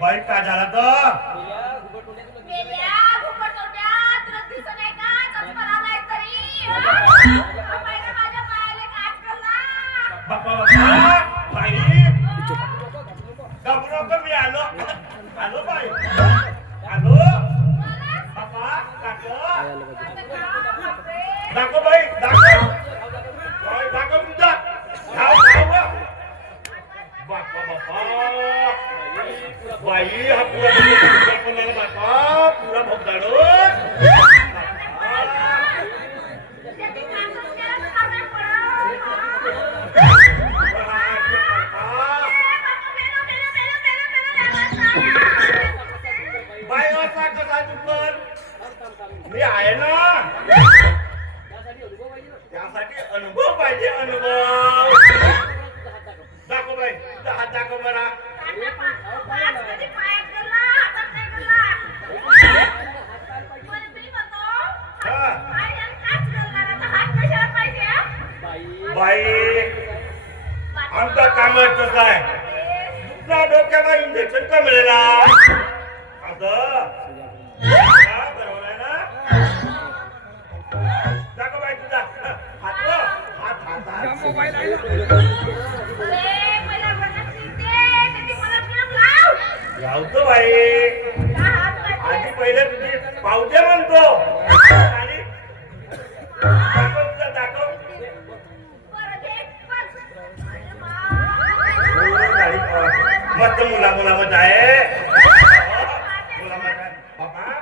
Bike का झाला तर मी आलो आलो बाई आलो दाखव बाई दाखव दाखव तुझा बापा बापा बाई हा पुरा बापा पुरा भोगदाडो बाई असा कसा चुकल मी आहे ना त्यासाठी अनुभव पाहिजे अनुभव दाखव बाई हात दाखव बरा बाई आमचा कामाचं काय दुसऱ्या डोक्याला इंजेक्शन का मिळेला असं बरोबर आहे ना दाखव बाई तुझा हात हात मोबाईल लावतो बाई आधी पहिले तुझी पावते म्हणतो आणि दाखव मस्त मुला मुलामत आहे मुलामत आहे बाबा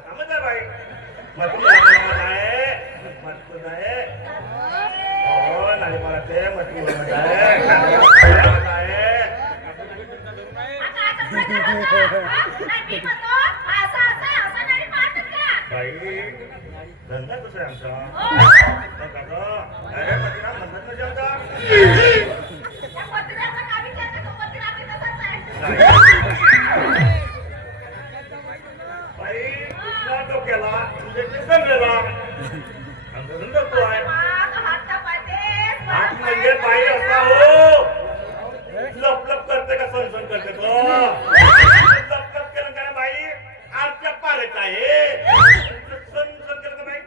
समज आहे बाई मस्त मुला मुलामत आहे मस्त आहे हो नाली मला ते मस्त मुलामत आहे बाई धंदा कसा आहे आमचा अरे मग म्हणतात ना जेवता बाई तुला डोक्याला इंजेक्शन जमलेला आमचा धंदा तो आहे हात म्हणजे बाई असा हो लप लप करते का सनसन करते तो लप लप केलं का बाई आमच्या पारच आहे सनसन केलं का बाई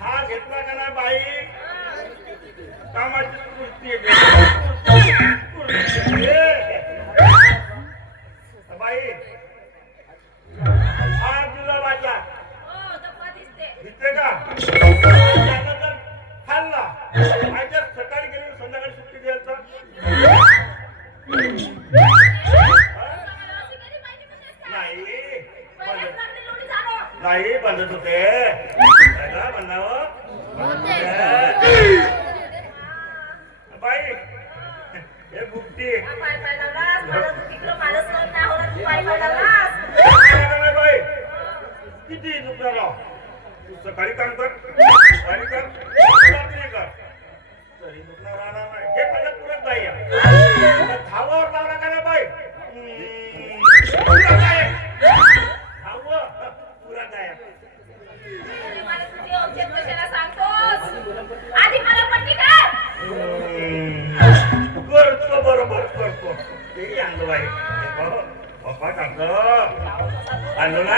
हा घेतला का नाही बाई कामाची स्फूर्ती बाई हा तुला वाचा दिसते का जर खाल्ला माझ्या सकाळी गेली संध्याकाळी सुट्टी द्यायचं नाही बंदच होते बाई हे बुकटी बाई किती दुखणार तू सकाळी काम कर सकाळी कर रात्री कर तरी दुखणार राहणार नाही हे पहिलं पुरत बाई धावावर लावला का ना बाई बरोबर करतो ते आणलं बाई पप्पा टाकलं आणलो ना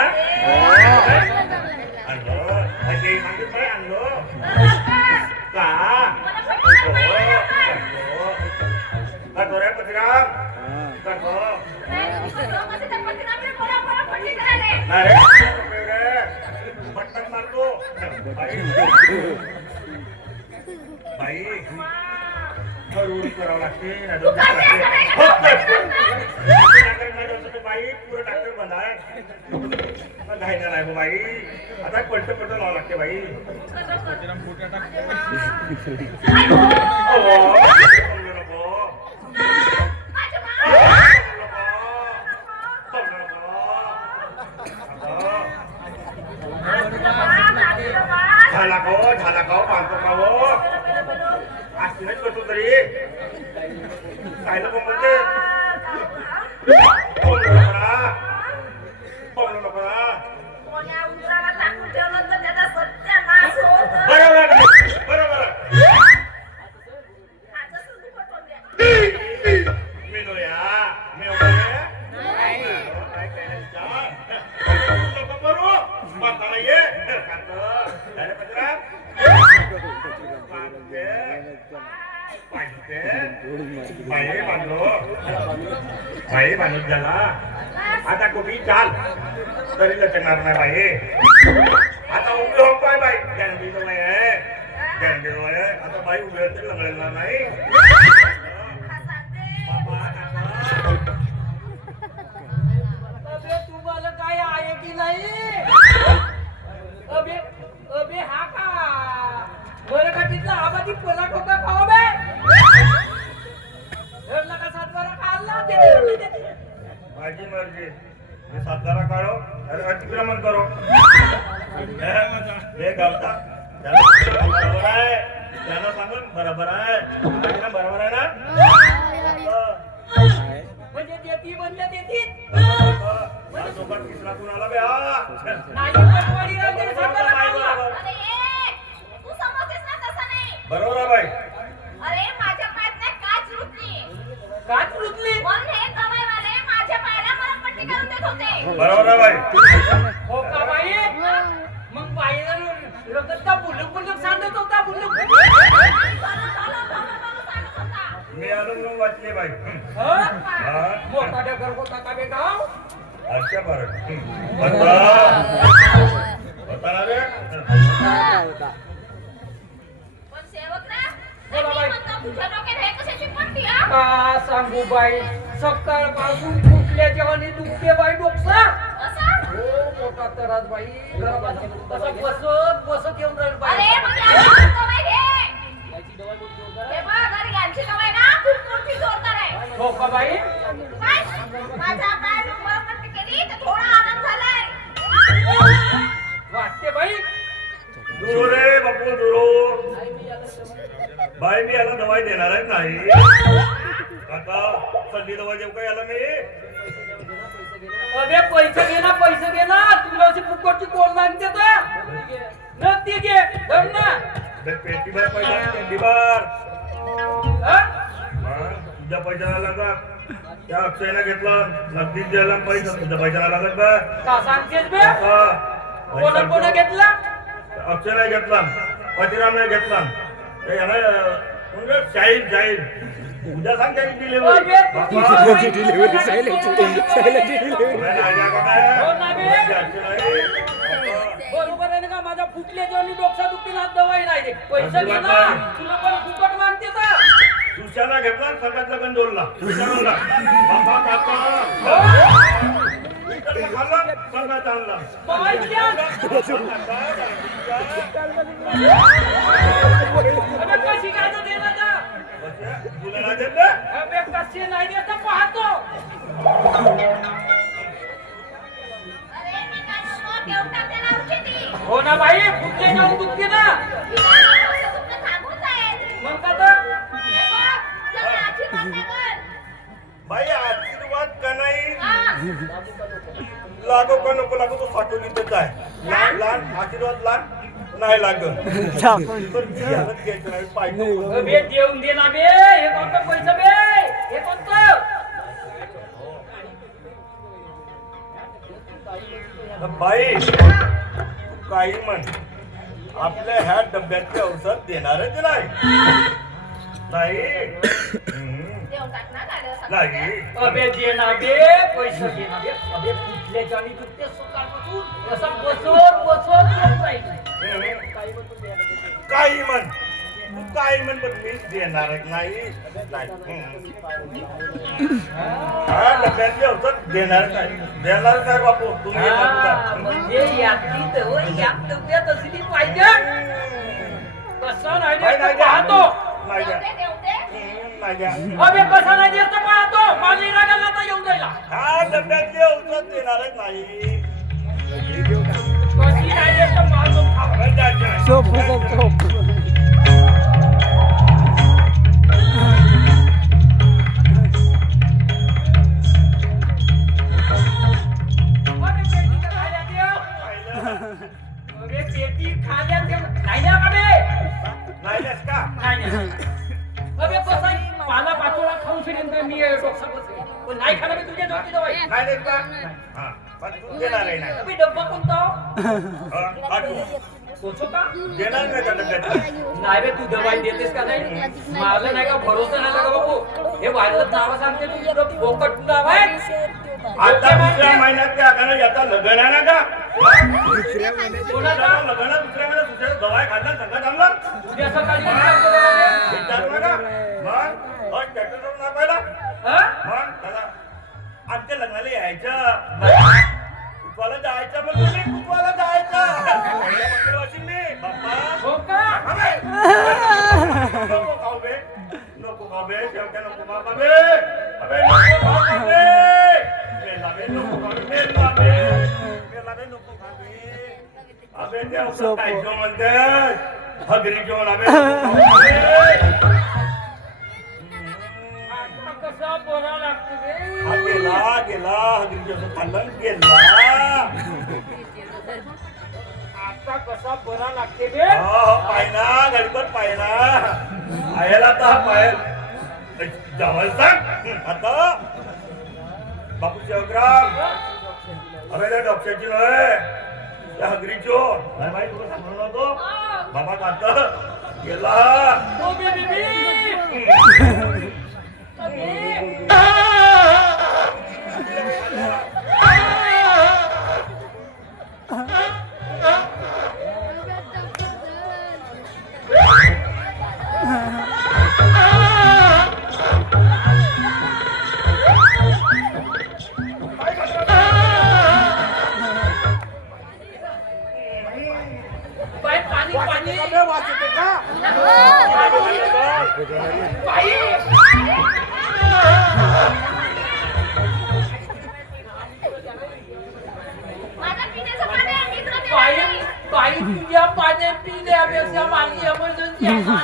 आणलो ते सांगित नाही आणलो का करतो रे पतिराम करतो नाही रे पटकन मारतो बाई करून करावं लागते बाई पुरं डॉक्टर बंधाय घायला नाही गो बाई आता पलट लावावं लागते बाई झाला का पाहतो का हो असं नाही करतो तरी काय नको म्हणते बरोबर बाई माणूस झाला आता कुठे चाल तरी लचणार नाही बाई आता उभे हो पाय बाई गॅरंटी आहे आता बाई उभे तरी लग्न नाही तुम्हाला काय आहे की नाही अबे अबे हा का बरं का तिथला आबादी पोला ठोका खावा बे धरला का सातबारा काढला माझी मर्जी मी सातबारा काढो अरे अतिक्रमण करो हे गावता बरोबर आहे त्याला सांगून बरोबर आहे बरोबर आहे ना म्हणजे देती म्हणल्या देती सोबत किसरा कुणाला बे हा नाही पटवाडी राहते सातबारा काढला बरोबर आहे बाई अरे माझ्या पायात नाही काच रुतली काच रुतली म्हणून हे कमाईवाले माझ्या पायाला मला पट्टी करून देत होते बरोबर आहे बाई हो का बाई मग बाईला रगत का बुलुक सांगत होता बुलुक मी आलो म्हणून वाचले बाई मोठा डगर होता का बे गाव अच्छा बरं होता ना रे पण सेवक ना बोला बाई. तुझ्या डोक्यात हे कशाची पट्टी हा का सांगू बाई सकाळपासून फुटल्याच्या आणि दुखते बाई डोकसा असा हो मोठा तरास बाई घरापासून तसा बसत येऊन राहील बाई अरे मग याची कमाई घे हे बघ घरी यांची कमाई ना खूप मोठी जोरदार आहे हो का बाई काय माझ्या पायाला मला पट्टी केली तर थोडा आनंद झालाय वाटते बाई दुरो रे बापू दुरो बाई मी याला दवाई देणार आहे नाही काका सध्या दवाई देऊ का याला मी अबे पैसे घे ना तुला अशी फुकटची कोण मागते तर न ती घे धर ना पेटी भर पैसा पेटी भर हा? तुझ्या पैशाला लागत त्या अक्षयला घेतलं नगदीच द्यायला पैसा तुझ्या पैशाला लागत का का सांगतेस बे कोणा घेतला अक्षयला घेतला पतिराम नाही घेतला याला जाईल उद्या सांग त्याची डिलिव्हरी बरोबर आहे ना माझा फुटले जेवणी डोकसा दुखी ना दवाई नाही दे पैसे घे ना तुला पण फुकट मानते का दुसऱ्याला घेतला सगळ्यातला गंजोलला दुसऱ्याला बाबा काका सगळ्यात आणला बाई द्या. अबे कशी काय तर देणार का तुला नाही देत ना? अबे कशी नाही देत तर पाहतो अरे मी काय म्हणतो घेऊन टाक त्याला औषधी हो ना बाई फुटले जाऊन दुखते ना थांबून जाईल मग का तर हे बघ तुझ्या आशीर्वाद दे गं. बाई आशीर्वाद का नाही हा. लागो का नको लागो तो साठवलीतच आहे लहान लहान आशीर्वाद लहान नाही लागत तर ती हालत घ्यायची नाही पाहिजे बे देऊन दे ना बे हे कोणतं पैसे बे हे कोणतं बाई तू काही म्हण आपल्या ह्या डब्यातले औषध देणारच नाही. नाही देऊन टाक ना गाडीवर नाही. अबे दे ना बे पैसे दे ना बे. अबे फुटल्याच्या आणि दुखते सकाळपासून असं बसवत येत जाईल. काही पण तू द्यायला देते. काही म्हण तू काही म्हण पण मी देणारच नाही. हा डब्यातले औषध देणारच नाही. देणारच नाही बापू. तुम्ही हा, येणार म्हणजे यातली तर यात डब्यात असली पाहिजे. कसं नाही नाही, देत नाही तर द्या. पाहतो. नाही द्या. देऊ दे. नाही द्या. अबे कसं नाही देत तर पाहतो. माझी रागाला आता येऊन जाईल. हा डब्यातले औषध देणारच नाही. कशी नाही देत तर पाहतो. आपण जायचं. अबे पेटी तर खाल्या देव. पाहिलं? अबे पेटी खाल्या देव. नाही ना अबे. नाही द्यास का? नाही. अबे कसं आहे, पाला पाचोळा खाऊन फिरेन तर मी डोकसा बसेन. पण नाही खाणं मी तुझ्या डोकी दवाई. नाही देत का? हा, पण तू देणारही नाही. अबे डब्बा कोणता? हा, पाठवू. तोचो का? देणार नाही का डब्यात? नाही बे तू दवाई देतेस का नाही? माझं नाही का भरोसा नाही का बाबू? हे वाढलं नाव सांगते तू इकडं फोकट नाव आहे. आता दुसऱ्या महिन्यात त्या आकानं याचा लग्न आहे ना का? कोणाचा? लग्न दुसऱ्या महिन्यात दुसऱ्या दवाई खाल्ला संघात आणला उद्या सकाळी विचारतो बाबा. विचारू नका. मग ट्रॅक्टर जाऊन नाही पाहिला. हा? मग दादा आमच्या लग्नाला यायचं. कुटवाला जायचं पण तुम्ही कुटवाला जायचं. वाचिन मी बाप्पा. हो का? अबे! नको खाऊ बे. नको खाऊ बे. शेवट्या नको खाऊ बे. अबे नको खाऊ बे. मेला बे नको खाऊ बे. मेला बे. मेला बे नको खाऊ बे. अबे ते औषध काय जेवण म्हणतात? हगरी जेवण अबे नको खाऊ बे. आता कसा बरा लागतो बे? हा गेला हगरी जेवण खाल्लं गेला. आता कसा बरा लागते बे? पायना गडबड पायना आयला तर हा पायल जवळ सांग आता बापू शेवग्राम. अरे त्या डॉक्टरची नव्हे त्या हगरीचो नाही माहिती तुला सांगू नव्हतो बाबा कात गेला. ओ बे बेबी. अबे. बाई पाणी पाणी. बाई. माझ्या पिण्याचं पाणी आहे, इकडं दे. बाई बाई तुझ्या पाणी पिण्यापेक्षा माझी एमर्जन्सी आहे. चालले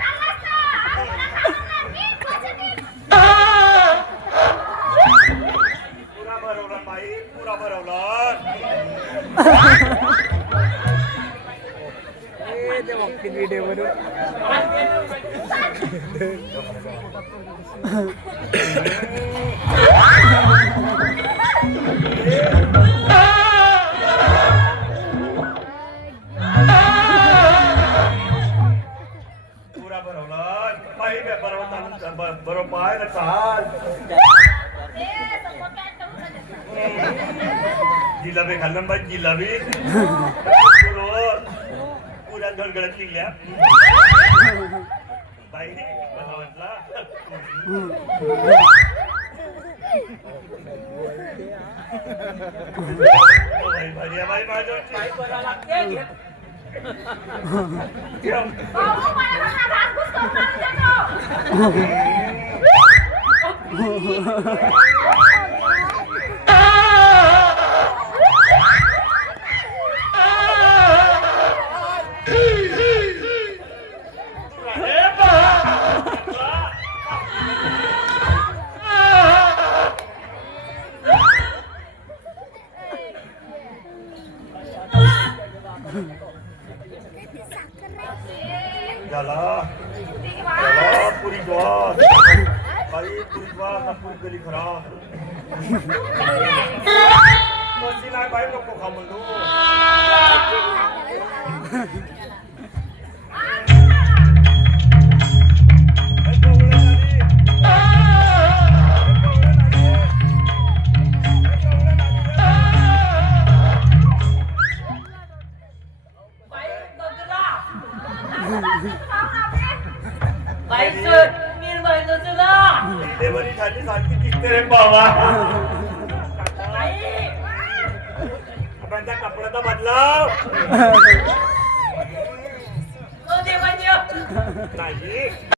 चाललास ना. आज पुन्हा खाऊन ना. नीट बसून नीट. पुरा भरवला बाई पुरा भरवला. पुरा भरवला बाई बरोबर पाय ना चाल. दे, समोर काय करू नका. जिलाबी खाल्लं बाई जिलाबी पुऱ्या गडगडत निघल्या बाई मला वाटला. बाई भारी आहे बाई माझ्या. बाई बरा लागते. भाऊ, मला ना घासघूस करून आणून देतो. झाला ठीक आहे, पुरी ज्वास बाई पुरी ज्वास पुरी गली खराब. मशी नाही बाई नको खा म्हणू बाई गगरा बाईचं निर्माण तुला डिलेव्हरी झाली सारखी दिसते रे बाबा बाई आपण त्या कपड्याचा बदलाव देवाची नाही